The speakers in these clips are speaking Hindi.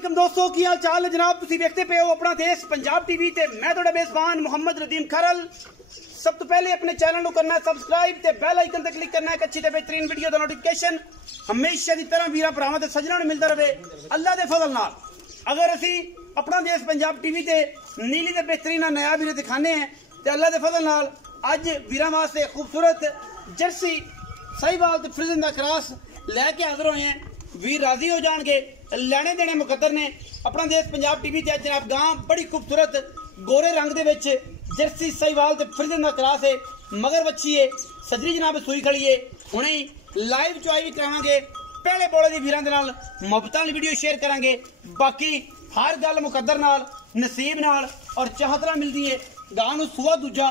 वालेकुम दोस्तों की हाल चाल है जनाब। तुसी देखते पे हो अपना देश पंजाब टीवी ते मैं थोड़ा मेजबान मोहम्मद रदीम खरल। सब तो पहले अपने चैनल को करना है सब्सक्राइब ते बेल आइकन ते क्लिक करना है अच्छी ते बेहतरीन वीडियो दा नोटिफिकेशन हमेशा की तरह वीरा भरावां ते सजना नूं मिलता रहे अल्लाह दे फजल नाल। अगर असी अपना देश पंजाब टीवी ते नीली ते बेहतरीन नया वीरे दिखाने हैं ते अल्लाह दे फजल नाल अज वीरा वास्ते खूबसूरत जर्सी साहिवाल ते फ्रिजन दा क्रॉस लैके हाजिर होए हैं। वीर राजी हो जाएंगे, लेने देने मुकद्दर ने। अपना देश पंजाब टीवी ते जनाब गां बड़ी खूबसूरत गोरे रंग दे विच जर्सी साहिवाल ते फ्रिजन दा क्रॉस है, मगर बच्ची है सजरी जनाब सूई खड़ी है। हुणे लाइव चुआई भी करावांगे, पहले बोले दी वीरां दे नाल मुहब्बत वाली वीडियो शेयर करांगे। बाकी हर गल मुकद्दर नाल नसीब नाल और चाहत नाल मिलदी है। गां नूं सुआ दूजा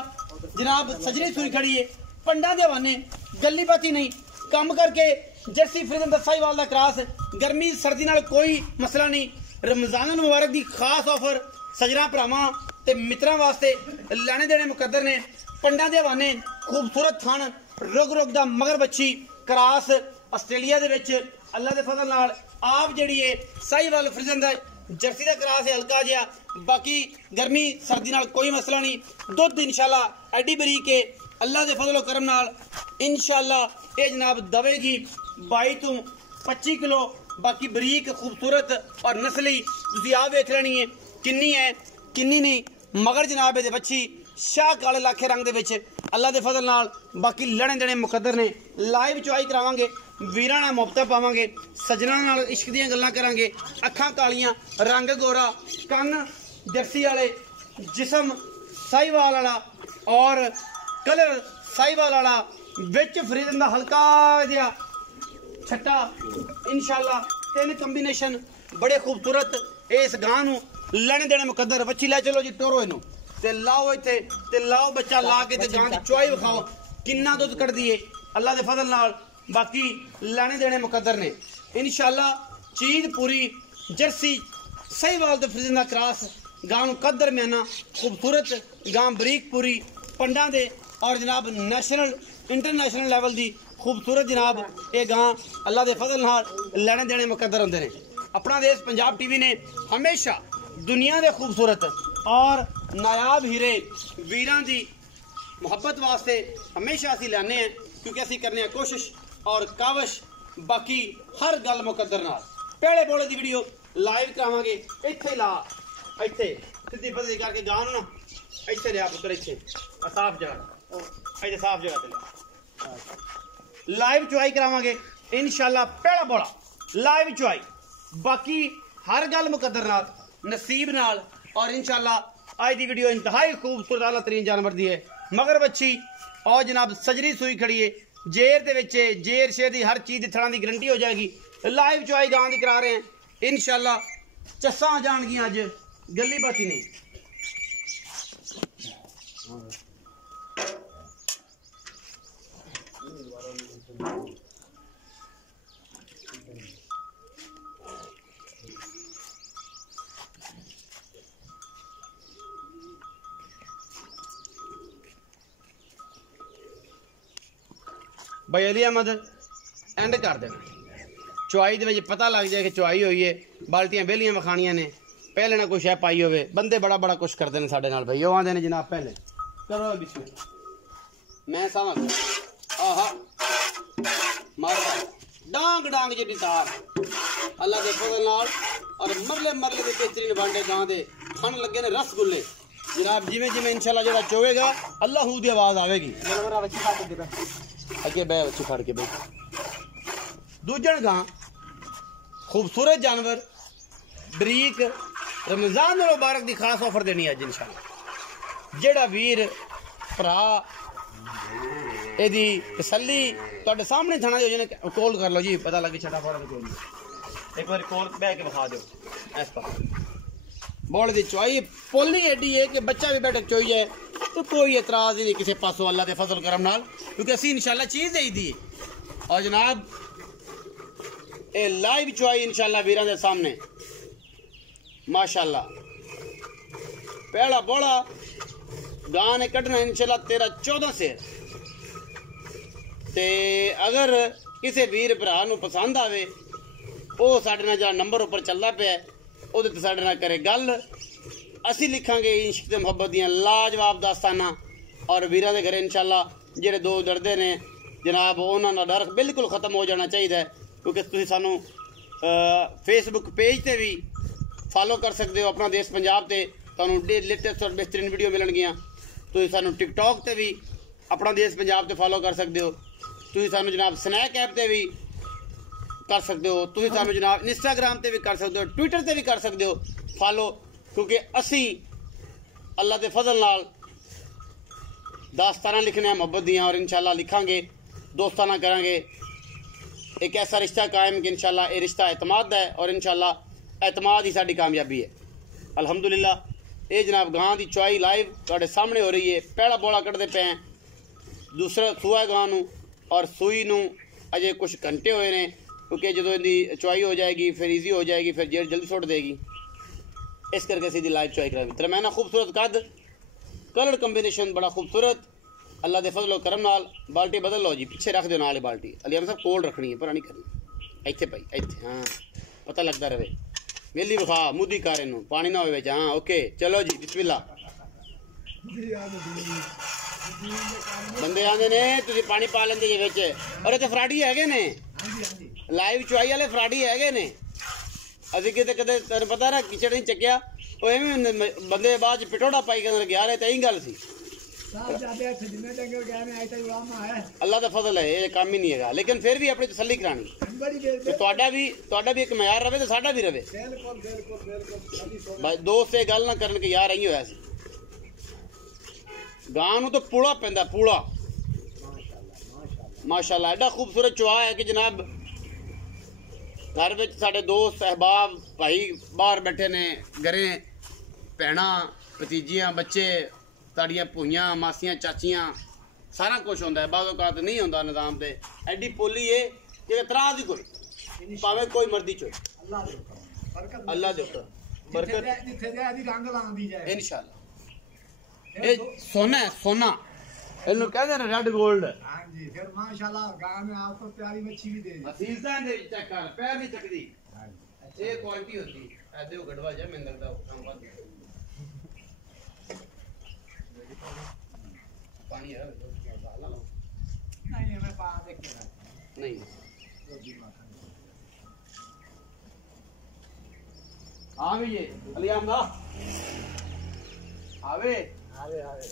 जनाब सजरी सूई खड़ी है, पंडा दे हवाने गली बाती नहीं कम करके जर्सी फ्रिजन दा साहिवाल दा क्रॉस गर्मी सर्दी नाल कोई मसला नहीं। रमजान मुबारक दी खास ऑफर सजरा भरावां ते मित्रां वास्ते लेने देने मुकद्दर ने। पंडा दे हवाने खूबसूरत थान रुग रुग दा मगर बच्ची क्रॉस आस्ट्रेलिया दे विच अल्लाह दे फजल नाल आप जिहड़ी है साहिवाल फ्रिजन दा जर्सी दा क्रॉस है हल्का जिहा। बाकी गर्मी सर्दी नाल कोई मसला नहीं। दुध इंशाल्लाह एडी बरीक है अल्लाह दे फजल करम नाल इंशाल्लाह ये जनाब दवेगी 22 तो 25 किलो। बाकी बरीक खूबसूरत और नस्ली तुसीं आप वेख लेनी है किन्नी है किन्नी नहीं। मगर जनाब ये बच्ची शाह काले लाखे रंग दे विच अल्लाह दे फजल नाल बाकी लड़े देने मुकद्दर ने। लाइव चुआई करावांगे, वीरां नाल मुहब्बत पावांगे, सजना नाल इश्क दीयां गल्लां करांगे। अखां कालियां रंग गोरा कन्न जर्सी वाले जिसम साहिवाल वाला और कलर साहिवाल वाला विच फ्रिजन दा हल्का जिहा छट्टा इंशाल्लाह तीन कॉम्बिनेशन बड़े खूबसूरत इस गां नूं लैने देने मुकद्दर। बच्ची लै चलो जी टोरो इनू ते लाओ इत्थे ते लाओ बच्चा ला के ते गां दी चुआई विखाओ किन्ना दुध कढदी है अल्लाह दे फजल नाल। बाकी लैने देने मुकद्दर ने इंशाल्लाह। चीज पूरी जर्सी साहिवाल ते फ्रिजन दा क्रॉस गां नूं कद्दर म्याना खूबसूरत गां बरीक पूरी पंडा दे और जनाब नेशनल इंटरनेशनल लेवल दी खूबसूरत जनाब ये गां अल्लाह दे फजल नाल लैने देने मुकद्दर होंदे ने। अपना देश पंजाब टीवी ने हमेशा दुनिया दे खूबसूरत और नायाब हीरे वीरां दी मुहब्बत वास्ते हमेशा असीं लैने हैं क्योंकि असीं करने कोशिश और कावश बाकी हर गल मुकद्दर नाल। पहले बोले दी वीडियो लाइव करावांगे इत्थे ला इत्थे सीधी बदली करके गां नूं ना इत्थे लिया पुत्तर इत्थे साफ जगह इत्थे साफ जगह ते लाइव चुआई करावांगे इंशाल्लाह। पहला बोला लाइव चुआई बाकी हर गल मुकद्दर नाल नसीब नाल और इंशाल्लाह आज दी वीडियो इंतहाई खूबसूरत आला तरीन जानवर दी है मगर बच्ची और जनाब सजरी सूई खड़ी है जेर दे विच जेर शेर दी हर चीज दी थड़ां दी गारंटी हो जाएगी। लाइव चुआई गां दी करा रहे हैं इंशाल्लाह। चस्सां आ जाणगियां अज गली बाती नहीं। भाई अली अहमद एंड कर देना चुआई दे विच पता लग जाए कि चुआई हुई है। बाल्टियां बेलियां विखाणियां ने पहले ना कुछ है पाई होवे। बंदे बड़ा बड़ा कुछ करते हैं साडे नाल भाई। आंदे ने जनाब पहले करो बिस्मिल्लाह मैं समझ आहा मार डांग डांग जी तार अल्लाह के फजल नाल और मरले मरले दे बेहतरीन बांडे गां दे खान लगे ने रसगुल्ले जनाब। जिमें जिमें इंशाल्लाह जेड़ा चोवेगा अल्लाह हू दी आवाज आवेगी। अगे बह बच्ची फड़ के बह दूजन गां खूबसूरत जानवर बरीक रमजान मुबारक दी खास ऑफर देनी अज इंशाल्लाह। जेड़ा वीर भरा एदी तसल्ली तुहाडे सामने थाना जो ने कॉल कर लो जी पता लगे छटा फड़ के एक बार कॉल बह के विखा दो। इस पास बोल दी चुआई पुल नहीं एडी है कि बच्चा भी बैठक चोई जाए तो कोई एतराज ही नहीं किसी पासों अल्लाह के फजल करम नाल क्योंकि असी इंशाल्लाह चीज दे दी। और जनाब ये लाइव चुआई इंशाल्लाह वीरां दे सामने माशाल्लाह। पहला बोला गां ने कढ़ना इंशाल्लाह 13-14 से ते अगर किसी वीर भरा नूं पसंद आवे वो साडे नाल जिहड़ा नंबर उपर चलदा पिया ਉਹਦੇ ਤੇ ਸਾਡੇ ਨਾਲ ਕਰੇ ਗੱਲ। ਅਸੀਂ ਲਿਖਾਂਗੇ ਇਸ਼ਕ ਤੇ ਮੁਹੱਬਤ ਦੀਆਂ ਲਾਜਵਾਬ ਦਾਸਤਾਨਾਂ ਔਰ ਵੀਰਾਂ ਦੇ ਘਰੇ ਇਨਸ਼ਾਅੱਲਾ ਜਿਹੜੇ ਦੋ ਡਰਦੇ ਨੇ जनाब उन्होंने डर बिल्कुल खत्म हो जाना चाहिए क्योंकि तुम सानू फेसबुक पेज से भी फॉलो कर सकते हो अपना देश पंजाब से तुहानू लेटेस्ट और बेहतरीन वीडियो मिलणगियां। तुम सानू टिकटॉक से भी अपना देश पंजाब से फॉलो कर सकते हो। तुम सानू जनाब स्नैक ऐप से भी कर सकते हो। तुम सानू जनाब इंस्टाग्राम से भी कर सकते हो, ट्विटर से भी कर सकते हो फॉलो, क्योंकि असी अल्लाह के फजल नाल दास्ताना लिखने मुहब्बत दियाँ और इंशाल्लाह लिखांगे, दोस्ताना करांगे, एक ऐसा रिश्ता कायम कि इंशाल्लाह ये रिश्ता एतमाद है और इंशाल्लाह एतमाद ही साड़ी कामयाबी है। अल्हम्दुलिल्लाह ये जनाब गां की चुआई लाइव तुहाडे सामने हो रही है। पहला बोला कटते पे हैं, दूसरा सूआ गां नूं और सूई नूं अजे कुछ घंटे होए ने, क्योंकि जो इनकी चुआई हो जाएगी फिर ईजी हो जाएगी, फिर जेल जल्दी सुट देगी, इस करके सीधी लाइव चुआई कराई। दरम्याना खूबसूरत कद, कलर कंबीनेशन बड़ा खूबसूरत। अल्लाह के फजल करम नाल बाल्टी बदल लो जी, पीछे रख दो नाल बाल्टी। अली साहब कोल रखनी है, पर नहीं करनी इत्थे भाई इत्थे, हाँ पता लगता रहे। वेली विखा मुद्दी कर इनू, पानी ना हो। हाँ ओके चलो जी बिस्मिल्लाह। बंदे आंदे ने तुसीं पानी पा लेंदे जे विच, और इत्थे फराडी हैगे ने लाइव चुआई वाले फराडी हैगे ने। असीं किते कदे तैनूं पता ना किचड़ नहीं चक्या, ਉਹ ਐਵੇਂ ਬੰਦੇ ਬਾਅਦ ਪਿਟੋੜਾ ਪਾਈ ਕਰਨ ਲੱਗਿਆ ਰਹੇ, ਤਾਂ ਇਹੀ ਗੱਲ ਸੀ। अल्लाह का फजल है, ये काम ही नहीं है, लेकिन फिर भी अपनी तसल्ली करानी तो भी एक मयार रहे तो साडा भी रहे। दोस्त से गल ना करन के यार यही होया सी। गां नूं तो पूड़ा पैंदा, पूड़ा माशाअल्लाह एडा खूबसूरत चुआ है कि जनाब घर में साडे दोस्त अहबाब भाई बाहर बैठे ने, घरे भैणा भतीजियां बच्चे ताड़ियां भूइयां मासियां चाचियां सारा कुछ होंदा है। बाद औकात नहीं होंदा निजाम ते एडी पोली है कि इतराज ही कोई भावें कोई मर्दी चोए अल्लाह दे ऊपर बरकत इंशाअल्लाह। ये सोना है, सोना इन्हू कहते हैं रेड गोल्ड। हां जी फिर माशाअल्लाह गांव में आपको प्यारी मच्छी भी दे दी, असीसा दे चेक कर पैर नहीं चकदी। हां जी ये क्वालिटी होती है। ऐदे गड़वा जा मैं लगदा काम बात पानी है नहीं मैं पा देख नहीं आवे ये अलियाम दा आवे आवे आवे।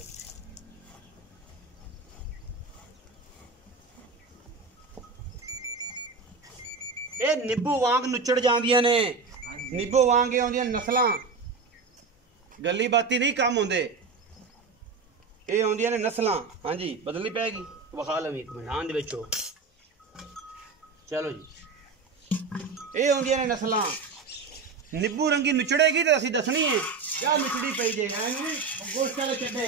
ये निब्बू वांग नुचड़ जांदियां ने, निब्बू वांग आउंदियां नस्लां, गली बाती नहीं काम होंदे, ये आउंदियां ने नस्लां। हाँ जी बदलनी पैगी, विखा लवी एक मैदान दे विच। चलो जी ये आउंदियां ने नस्लां, निब्बू रंगी नुचड़ेगी तो असीं दसनी है क्या नुचड़ी पई जे गोश्त वाले चड्डे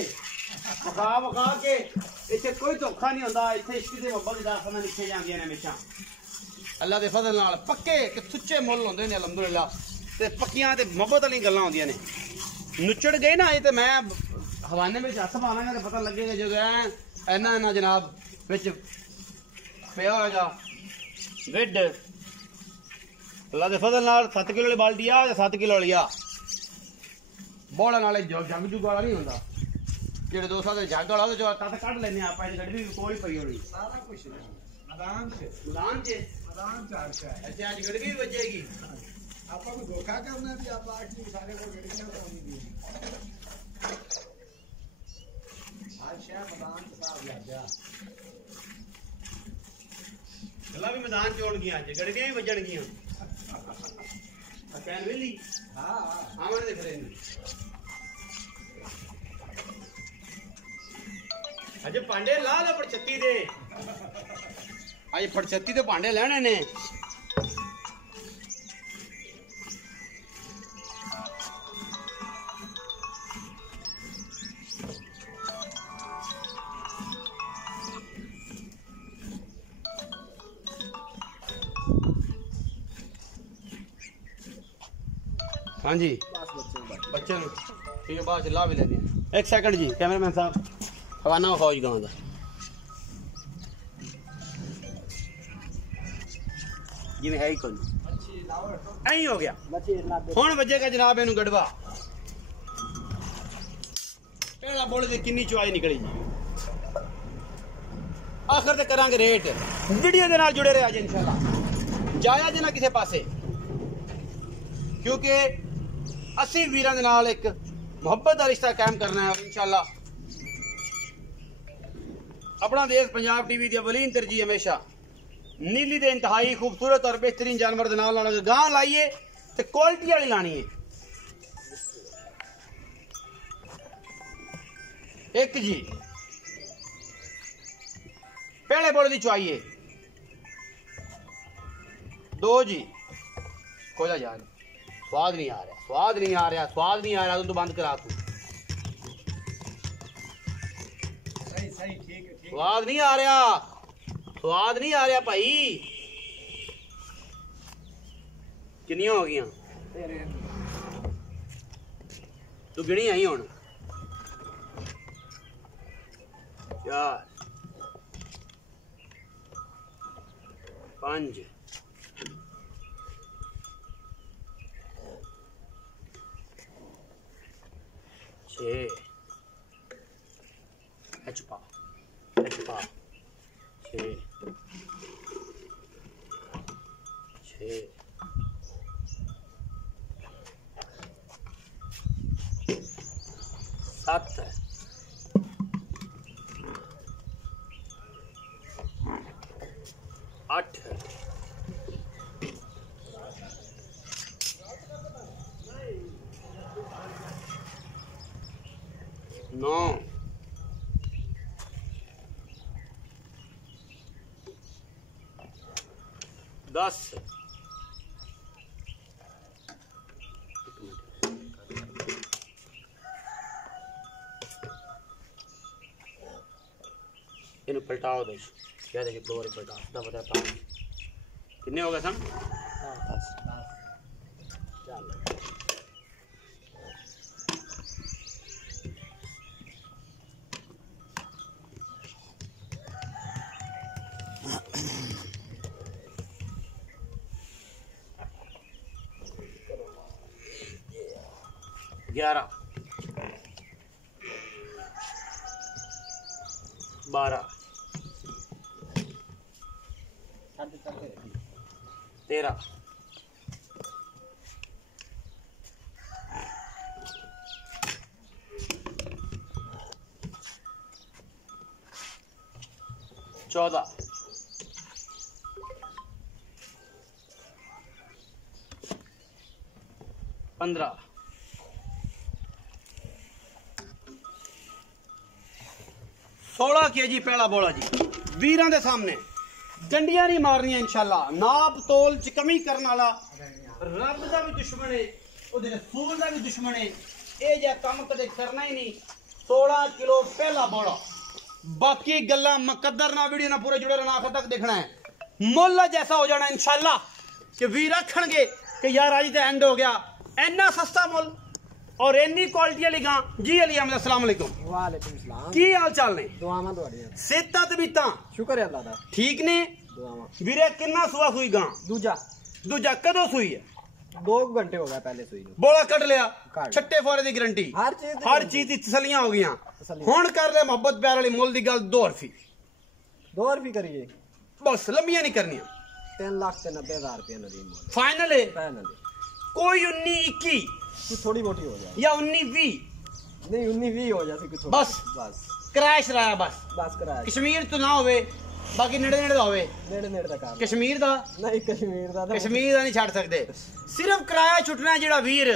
विखा विखा के। इत्थे कोई धोखा नहीं होंदा, इत्थे इश्क दे मुहब्बत दी दास्तानां लिखियां जांदियां ने हमेशा अल्लाह के फजल नाल। पक्के कि सुच्चे मुल होंदे ने अलहमदुलिल्लाह, ते पक्कियां ते मुहब्बत वाली गल्लां होंदियां ने। नुचड़ गए ना ये तो मैं हवाने में हथ पा लांगा तो पता लगेगा जो इन्ना इन्ना जनाब बिच पिया होगा विड। अल्लाह के फजल नाल 7 किलो वाली बाल्टी आ या 7 किलो वाली आ बोला नाले जग जुग वाला नहीं होंदा। जेड़े दोस्तां दे जग वाला जो तद कढ लेने आप गड्डी भी कोई पई होनी सारा कुछ मैदान से अच्छा आज गड्डी भी बचेगी। आपा को धोखा करना भी आप आखिर सारे को गड्डियां पानी दी आज शायद मैदान साहब आ गया गला भी मैदान छोड़ गया आज गड्डियां भी बजण गियां अकैन वेली। हां आवन देख रहे हैं अजे पांडे ला लो पड़छत्ती दे, अजे पड़छत्ती ते पांडे लेने ने। हाँ जी बच्चे ठीक है बाद ला भी लेने। एक सेकंड जी कैमरामैन साहब हवाना फौज गांव का जिमें है ही कोई ਐਂ ਹੋ ਗਿਆ। ਹੁਣ ਵੱਜੇਗਾ ਜਨਾਬ ਇਹਨੂੰ ਗੜਵਾ। ਪਹਿਲਾ ਬੋਲੇ ਦੀ ਕਿੰਨੀ ਚੁਆਈ ਨਿਕਲੀ ਜੀ। ਆਖਰ ਤੇ ਕਰਾਂਗੇ ਰੇਟ। ਵੀਡੀਓ ਦੇ ਨਾਲ ਜੁੜੇ ਰਿਹਾ ਜੀ ਇਨਸ਼ਾਅੱਲਾ। ਜਾਇਆ ਜੇ ਨਾ ਕਿਸੇ ਪਾਸੇ, ਕਿਉਂਕਿ ਅਸੀਂ ਵੀਰਾਂ ਦੇ ਨਾਲ ਇੱਕ ਮੁਹੱਬਤ ਦਾ ਰਿਸ਼ਤਾ ਕਾਇਮ करना है। और इंशाअल्लाह अपना देश पंजाब टीवी की अवलीन तरजीह हमेशा नीली दे इंतहाई खूबसूरत और बेहतरीन जानवर के नाल गां लाइए तो क्वालिटी वाली लानी है। एक जी पहले बोले दी चुआइए। दो जी खोजा जा रहा, स्वाद नहीं आ रहा, स्वाद नहीं आ रहा, स्वाद नहीं आ रहा, तो बंद करा तू। सही ठीक है। स्वाद नहीं आ रहा, स्वाद नहीं आ रहा भाई। किन्नियां हो गई तू गिनी आई हुण? 4 5 6 छुपा 6 7 8 9 10 इन्हें पलटाओ दो क्या देखिए दो बार पलटाओ दबा दबा कितने हो गए सन 10 चल 11 12 13 14 15 16 केजी पहला बोला जी वीरां दे सामने डंडियां नहीं मारनियां इंशाल्लाह। नाप तोल च कमी करने वाला रब दा भी दुश्मन है, ओदे रसूल दा भी दुश्मन है। ये जा काम कदे करना ही नहीं। 16 किलो पहला बोला। बाकी गल्ला मुकद्दर ना वीडियो ना पूरे जुड़े रहना, आखिर तक देखना है। मुल्ला जैसा हो जाना इंशाल्लाह कि वीर आखणगे कि यार आज तो एंड हो गया। इन्ना सस्ता मुल और इन्नी क्वालिटी वाली गां। जी अली अहमद अस्सलाम वालेकुम। वालेकुम सलाम। की हाल चाल ने? दुआवां तुहाडियां। सेहतां ते बीतां शुक्र है अल्लाह दा। ठीक ने? दुआवां। वीरे किन्ना सुआ सुई गां? दूजा कदों सुई है? 2 घंटे हो गए पहले सुई। बोला कट लिया, कट। छट्टे फोरे दी गारंटी, हर चीज दी तसल्लियां हो गईयां। हुण कर ले मोहब्बत प्यार वाली मुल दी गल 2 रुपए। 2 रुपए करिए बस, लंबियां नहीं करनियां। 3,90,000 रुपया नदीम फाइनल है। फाइनल कोई 19-21 थोड़ी मोटी हो जाए या 19-20 नहीं 19-20 हो जाए बस किराया शराया बस कराया। कश्मीर तो ना होवे, बाकी नेड़े नेड़े दा होवे। नेड़े दा काम कश्मीर दा नहीं, कश्मीर दा नहीं छड़ सकते। सिर्फ किराया छुटना जेड़ा वीर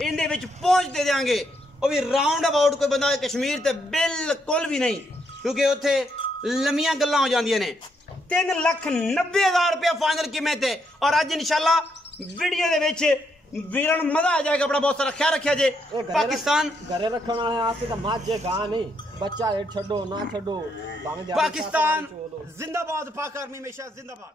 इंदे विच पहुंच दे देंगे। वो भी राउंड अबाउट कोई बंदा कश्मीर ते बिल्कुल भी नहीं, क्योंकि उत्थे लम्मियां गल्लां हो जांदियां ने। 3,90,000 रुपया फाइनल कीमत है। और अज इंशाल्लाह वीडियो दे विच वीरन मजा आ जाएगा। अपना बहुत सारा ख्याल रखिया जे। पाकिस्तान घरे रखने वाले आस्ते तो माजे गां नहीं, बच्चा हेठ छड्डो ना छड्डो, पाकिस्तान जिंदाबाद, पाक आर्मी हमेशा जिंदाबाद।